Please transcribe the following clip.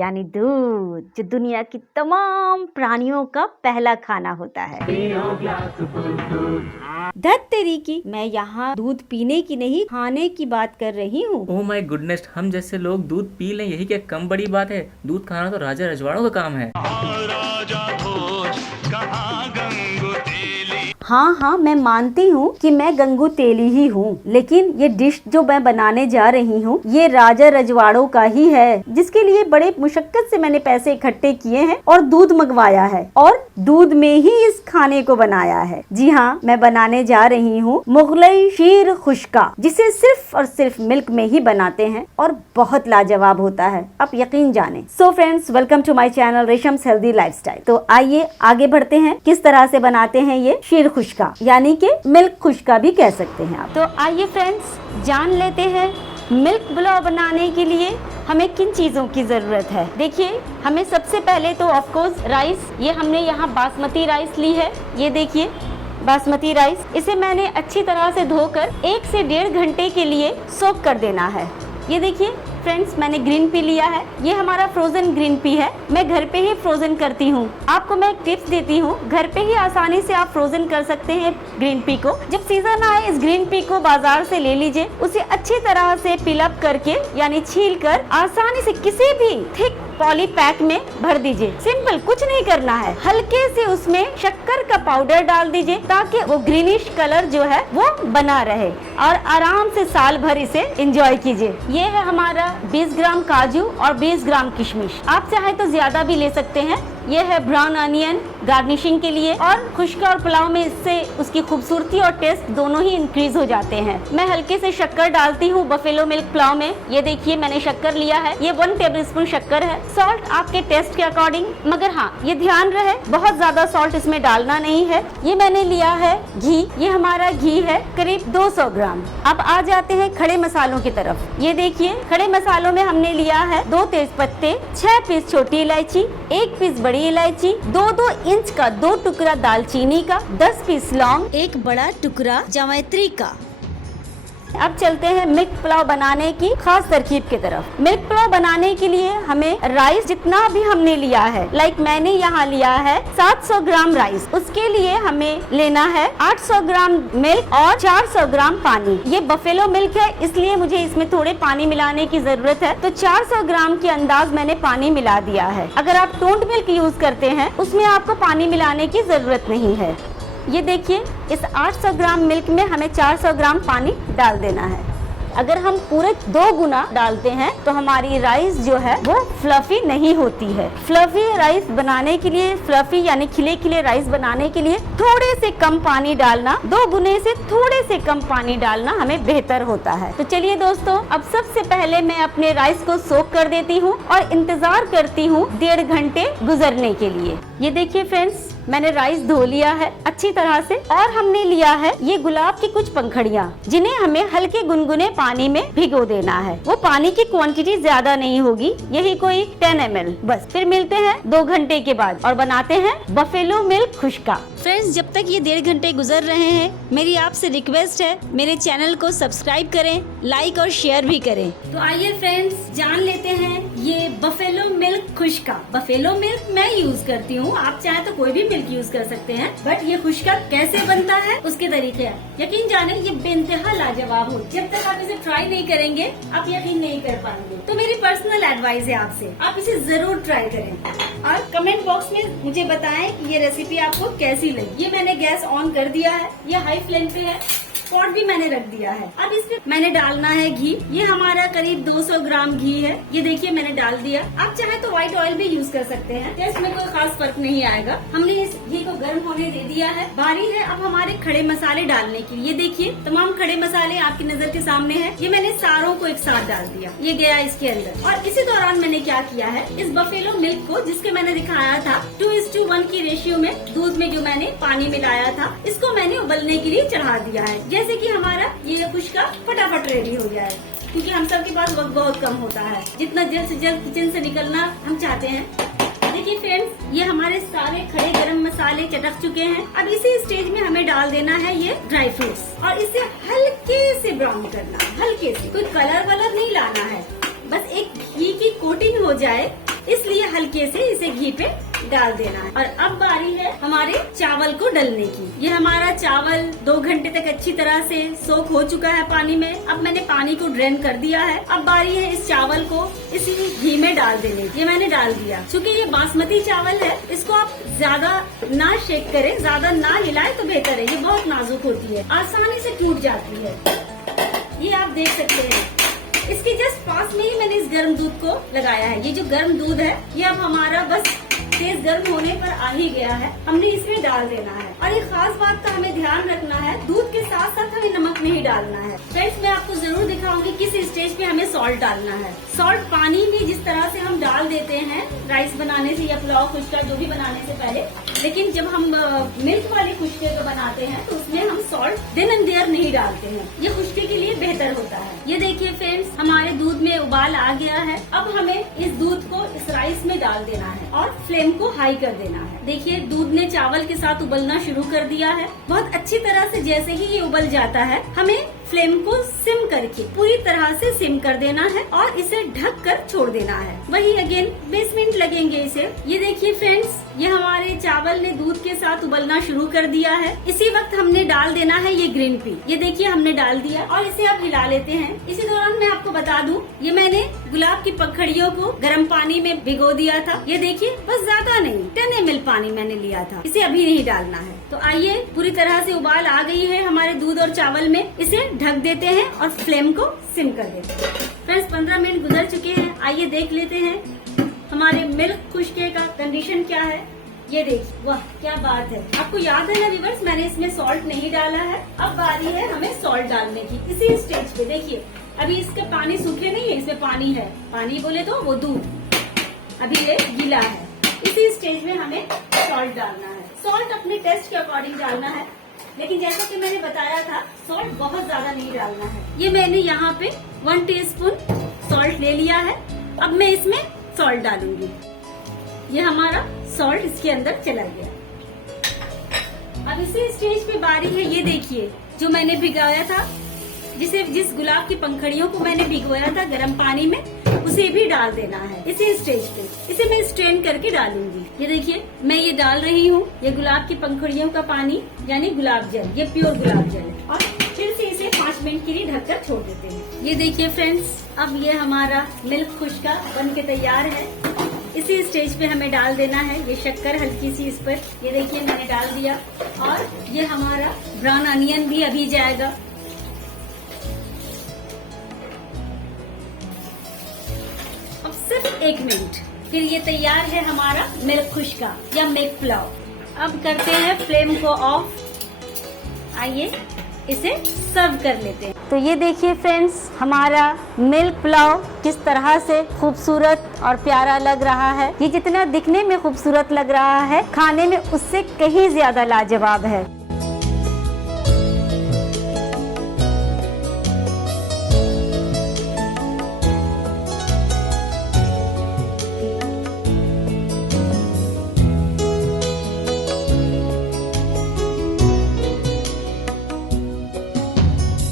यानी दूध, जो दुनिया की तमाम प्राणियों का पहला खाना होता है। धत तेरी की, मैं यहाँ दूध पीने की नहीं खाने की बात कर रही हूँ। ओह माय गुडनेस, हम जैसे लोग दूध पी लें यही क्या कम बड़ी बात है? दूध खाना तो राजा रजवाड़ों का काम है। हाँ, मैं मानती हूँ कि मैं गंगू तेली ही हूँ, लेकिन ये डिश जो मैं बनाने जा रही हूँ ये राजा रजवाड़ों का ही है, जिसके लिए बड़े मुशक्कत से मैंने पैसे इकट्ठे किए हैं और दूध मंगवाया है और दूध में ही इस खाने को बनाया है। जी हाँ, मैं बनाने जा रही हूँ मुगलई शीर खुश्का, जिसे सिर्फ और सिर्फ मिल्क में ही बनाते हैं और बहुत लाजवाब होता है, आप यकीन जाने। So friends, welcome to my channel Resham's healthy lifestyle. तो आइए आगे बढ़ते हैं, किस तरह से बनाते हैं ये शीर खुश्का, यानी कि मिल्क खुश्का भी कह सकते हैं आप। तो आइए फ्रेंड्स, जान लेते हैं मिल्क पुलाव बनाने के लिए हमें किन चीज़ों की ज़रूरत है। देखिए, हमें सबसे पहले तो ऑफ कोर्स राइस, ये हमने यहाँ बासमती राइस ली है। ये देखिए बासमती राइस, इसे मैंने अच्छी तरह से धोकर 1 से 1.5 घंटे के लिए सोक कर देना है। ये देखिए फ्रेंड्स, मैंने ग्रीन पी लिया है, ये हमारा फ्रोजन ग्रीन पी है। मैं घर पे ही फ्रोजन करती हूँ। आपको मैं एक टिप्स देती हूँ, घर पे ही आसानी से आप फ्रोजन कर सकते हैं ग्रीन पी को। जब सीजन आए इस ग्रीन पी को बाजार से ले लीजिए, उसे अच्छी तरह से पिलअप करके यानी छील कर आसानी से किसी भी थिक पॉली पैक में भर दीजिए। सिंपल, कुछ नहीं करना है। हल्के से उसमें शक्कर का पाउडर डाल दीजिए ताकि वो ग्रीनिश कलर जो है वो बना रहे और आराम से साल भर इसे एंजॉय कीजिए। ये है हमारा 20 ग्राम काजू और 20 ग्राम किशमिश। आप चाहे तो ज्यादा भी ले सकते हैं। ये है ब्राउन अनियन गार्निशिंग के लिए, और खुश्का और पुलाव में इससे उसकी खूबसूरती और टेस्ट दोनों ही इंक्रीज हो जाते हैं। मैं हल्के से शक्कर डालती हूँ बफेलो मिल्क पुलाव में। ये देखिए मैंने शक्कर लिया है, ये 1 टेबलस्पून शक्कर है। सॉल्ट आपके टेस्ट के अकॉर्डिंग, मगर हाँ ये ध्यान रहे बहुत ज्यादा सॉल्ट इसमें डालना नहीं है। ये मैंने लिया है घी, ये हमारा घी है करीब 200 ग्राम। अब आ जाते हैं खड़े मसालों की तरफ। ये देखिए खड़े मसालों में हमने लिया है 2 तेज पत्ते, 6 पीस छोटी इलायची, 1 पीस बड़ी इलायची, 2-2 इंच का 2 टुकड़ा दालचीनी का, 10 पीस लौंग, 1 बड़ा टुकड़ा जावित्री का। अब चलते हैं मिल्क पुलाव बनाने की खास तरकीब की तरफ। मिल्क पुलाव बनाने के लिए हमें राइस जितना भी हमने लिया है, लाइक मैंने यहाँ लिया है 700 ग्राम राइस, उसके लिए हमें लेना है 800 ग्राम मिल्क और 400 ग्राम पानी। ये बफेलो मिल्क है इसलिए मुझे इसमें थोड़े पानी मिलाने की जरूरत है, तो 400 ग्राम के अंदाज मैंने पानी मिला दिया है। अगर आप टोंड मिल्क यूज करते हैं उसमें आपको पानी मिलाने की जरूरत नहीं है। ये देखिए इस 800 ग्राम मिल्क में हमें 400 ग्राम पानी डाल देना है। अगर हम पूरे 2 गुना डालते हैं तो हमारी राइस जो है वो फ्लफी नहीं होती है। फ्लफी राइस बनाने के लिए, फ्लफी यानी खिले खिले राइस बनाने के लिए थोड़े से कम पानी डालना, 2 गुने से थोड़े से कम पानी डालना हमें बेहतर होता है। तो चलिए दोस्तों, अब सबसे पहले मैं अपने राइस को सोक कर देती हूँ और इंतजार करती हूँ 1.5 घंटे गुजरने के लिए। ये देखिए फ्रेंड्स, मैंने राइस धो लिया है अच्छी तरह से, और हमने लिया है ये गुलाब की कुछ पंखड़ियाँ, जिन्हें हमें हल्के गुनगुने पानी में भिगो देना है। वो पानी की क्वांटिटी ज्यादा नहीं होगी, यही कोई 10 ml बस। फिर मिलते हैं 2 घंटे के बाद और बनाते हैं बफेलो मिल्क खुश्का। फ्रेंड्स, जब तक ये 1.5 घंटे गुजर रहे हैं, मेरी आपसे रिक्वेस्ट है मेरे चैनल को सब्सक्राइब करें, लाइक और शेयर भी करें। तो आइए फ्रेंड्स, जान लेते हैं ये बफेलो मिल्क खुश्का। बफेलो मिल्क मैं यूज करती हूँ, आप चाहे तो कोई भी मिल्क यूज कर सकते हैं, बट ये खुश्का कैसे बनता है उसके तरीके हैं। यकीन जाने ये बेइंतहा लाजवाब हो, जब तक आप इसे ट्राई नहीं करेंगे आप यकीन नहीं कर पाएंगे। तो मेरी पर्सनल एडवाइस है आपसे, आप इसे जरूर ट्राई करें और कमेंट बॉक्स में मुझे बताएं कि ये रेसिपी आपको कैसी लगी। ये मैंने गैस ऑन कर दिया है, ये हाई फ्लेम पे है, पॉट भी मैंने रख दिया है। अब इसमें मैंने डालना है घी। ये हमारा करीब 200 ग्राम घी है, ये देखिए मैंने डाल दिया। आप चाहे तो व्हाइट ऑयल भी यूज कर सकते हैं, टेस्ट में कोई खास फर्क नहीं आएगा। हमने इस घी को गर्म होने दे दिया है। बारी है अब हमारे खड़े मसाले डालने की। ये देखिए तमाम खड़े मसाले आपकी नजर के सामने है, ये मैंने सारों को एक साथ डाल दिया, ये गया इसके अंदर। और इसी दौरान मैंने क्या किया है, इस बफेलो मिल्क को, जिसके मैंने दिखाया था 2:1 की रेशियो में दूध में जो मैंने पानी मिलाया था, इसको मैंने उबलने के लिए चढ़ा दिया है, जैसे कि हमारा ये खुश्का फटाफट रेडी हो जाए। क्योंकि हम सब के पास वक्त बहुत कम होता है, जितना जल्द से जल्द किचन से निकलना हम चाहते हैं। देखिए फ्रेंड्स, ये हमारे सारे खड़े गरम मसाले चटक चुके हैं। अब इसी स्टेज में हमें डाल देना है ये ड्राई फ्रूट्स और इसे हल्के से ब्राउन करना, हल्के से, कोई कलर वलर नहीं लाना है, बस एक घी की कोटिंग हो जाए इसलिए हल्के से इसे घी पे डाल देना है। और अब बारी है हमारे चावल को डलने की। ये हमारा चावल 2 घंटे तक अच्छी तरह से सोख हो चुका है पानी में। अब मैंने पानी को ड्रेन कर दिया है। अब बारी है इस चावल को इसी घी में डाल देने की। ये मैंने डाल दिया। चूँकि ये बासमती चावल है, इसको आप ज्यादा ना शेक करें, ज्यादा ना हिलाएं तो बेहतर है। ये बहुत नाजुक होती है, आसानी से टूट जाती है। ये आप देख सकते हैं। इसके जस्ट पास में ही मैंने इस गर्म दूध को लगाया है। ये जो गर्म दूध है ये अब हमारा बस तेज गर्म होने पर आ ही गया है। हमने इसमें डाल देना है। और एक खास बात का हमें ध्यान रखना है, दूध के साथ साथ हमें नमक नहीं डालना है। फ्रेंड्स, मैं आपको जरूर दिखाऊंगी किस स्टेज पे हमें सॉल्ट डालना है। सॉल्ट पानी में जिस तरह से हम डाल देते हैं राइस बनाने से या पुलाव खुश्का जो भी बनाने से पहले, लेकिन जब हम मिल्क वाले खुश्के को बनाते हैं तो उसमें हम सॉल्ट देन एंड देयर नहीं डालते हैं। ये खुश्के के लिए बेहतर होता है। ये देखिए फ्रेंड्स, हमारे दूध में उबाल आ गया है। अब हमें इस दूध को इस राइस में डाल देना है और फ्लेम को हाई कर देना है। देखिए दूध ने चावल के साथ उबलना शुरू कर दिया है बहुत अच्छी तरह से। जैसे ही ये उबल जाता है हमें फ्लेम को सिम करके पूरी तरह से सिम कर देना है और इसे ढक कर छोड़ देना है। वही अगेन 20 मिनट लगेंगे इसे। ये देखिए फ्रेंड्स, ये हमारे चावल ने दूध के साथ उबलना शुरू कर दिया है। इसी वक्त हमने डाल देना है ये ग्रीन पी। ये देखिए हमने डाल दिया और इसे अब हिला लेते हैं। इसी दौरान मैं आपको बता दूं, ये मैंने गुलाब की पंखड़ियों को गर्म पानी में भिगो दिया था। ये देखिए बस ज्यादा नहीं, 10 ml पानी मैंने लिया था। इसे अभी नहीं डालना है। तो आइए, पूरी तरह से उबाल आ गई है हमारे दूध और चावल में। इसे ढक देते हैं और फ्लेम को सिम कर देते हैं। फ्रेंड्स, 15 मिनट गुजर चुके हैं। आइए देख लेते हैं हमारे मिल्क खुश्के का कंडीशन क्या है। ये देखिए, वाह क्या बात है। आपको याद है ना व्यूअर्स, मैंने इसमें सॉल्ट नहीं डाला है। अब बारी है हमें सॉल्ट डालने की। इसी स्टेज पे देखिए, अभी इसका पानी सूखे नहीं है, इसमें पानी है। पानी बोले तो वो दूध, अभी ये गीला है। इसी स्टेज में हमें सॉल्ट डालना है। सॉल्ट अपने टेस्ट के अकॉर्डिंग डालना है, लेकिन जैसा कि मैंने बताया था सॉल्ट बहुत ज्यादा नहीं डालना है। ये मैंने यहाँ पे 1 टीस्पून सॉल्ट ले लिया है। अब मैं इसमें सॉल्ट डालूंगी। ये हमारा सॉल्ट इसके अंदर चला गया। अब इसी स्टेज पे बारी है, ये देखिए जो मैंने भिगाया था, जिस गुलाब की पंखड़ियों को मैंने भिगोया था गर्म पानी में, उसे भी डाल देना है इसी स्टेज पे। इसे मैं स्ट्रेन करके डालूंगी। ये देखिए मैं ये डाल रही हूँ, ये गुलाब की पंखड़ियों का पानी यानी गुलाब जल, ये प्योर गुलाब जल है। और फिर से इसे 5 मिनट के लिए ढककर छोड़ देते हैं। ये देखिए फ्रेंड्स, अब ये हमारा मिल्क खुश्का बन के तैयार है। इसी स्टेज पे हमें डाल देना है ये शक्कर हल्की सी इस पर। ये देखिए मैंने डाल दिया और ये हमारा ब्राउन अनियन भी अभी जाएगा। अब सिर्फ 1 मिनट, फिर ये तैयार है हमारा मिल्क खुश्का या मिल्क पुलाव। अब करते हैं फ्लेम को ऑफ। आइए इसे सर्व कर लेते हैं। तो ये देखिए फ्रेंड्स, हमारा मिल्क पुलाव किस तरह से खूबसूरत और प्यारा लग रहा है। ये जितना दिखने में खूबसूरत लग रहा है, खाने में उससे कहीं ज्यादा लाजवाब है।